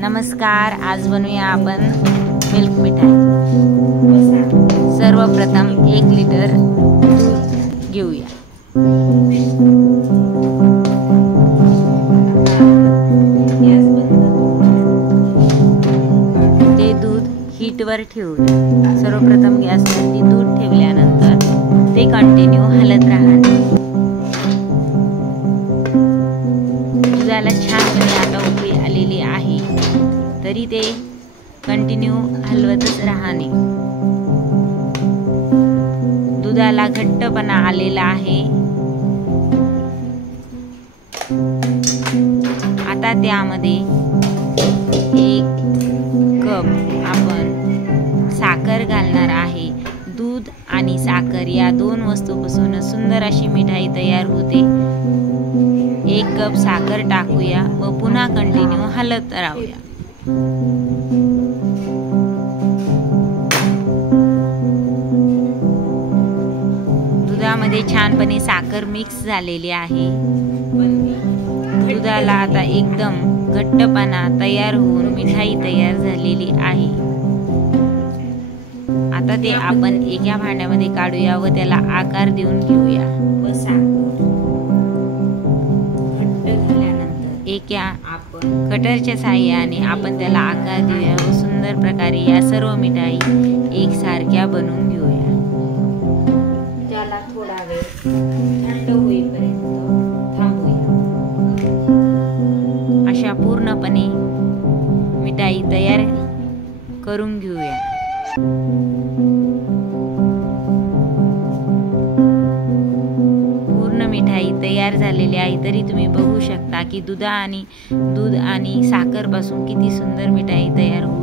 नमस्कार, आज बनवूया आपण मिल्क मिठाई। सर्वप्रथम 1 लिटर दूध घेऊया। ते दूध हीटवर ठेवूया। सर्वप्रथम गॅसवरती दूध ठेवल्यानंतर ते कंटिन्यू हलत राहणार। दुधाला छानपणे आता उकळी आलेली आहे, तरी ते कंटिन्यू हलवतच राहणे। दुधाला घट्टपणा आलेला आहे। आता त्यामध्ये 1 कप आपण साखर घालणार आहे। दूध आणि साखर या 2 वस्तूपासून सुंदर अशी मिठाई तयार होते। 1 कप साखर टाकूया व पुन्हा कंटिन्यू हलत राहूया। दुधामध्ये छानपणे साखर मिक्स झालेली आहे। दुधाला आता एकदम घट्टपणा तयार होऊन मिठाई तयार झालेली आहे। आता ते आपण एका भांड्यामध्ये काढूया व त्याला आकार देऊन घेऊया। व साखर एका कटरच्या साहाय्याने आपण त्याला आकार देऊया व सुंदर प्रकारे या सर्व मिठाई एकसारख्या बनवून घेऊया। त्याला थोडा वेळ थंड होईपर्यंत थांबूया। अशा पूर्णपणे मिठाई तयार करून घेऊया। मिठाई तयार झालेली आहे, तरी तुम्ही बघू शकता की दूध आणि साखर पासून किती सुंदर मिठाई तयार होते।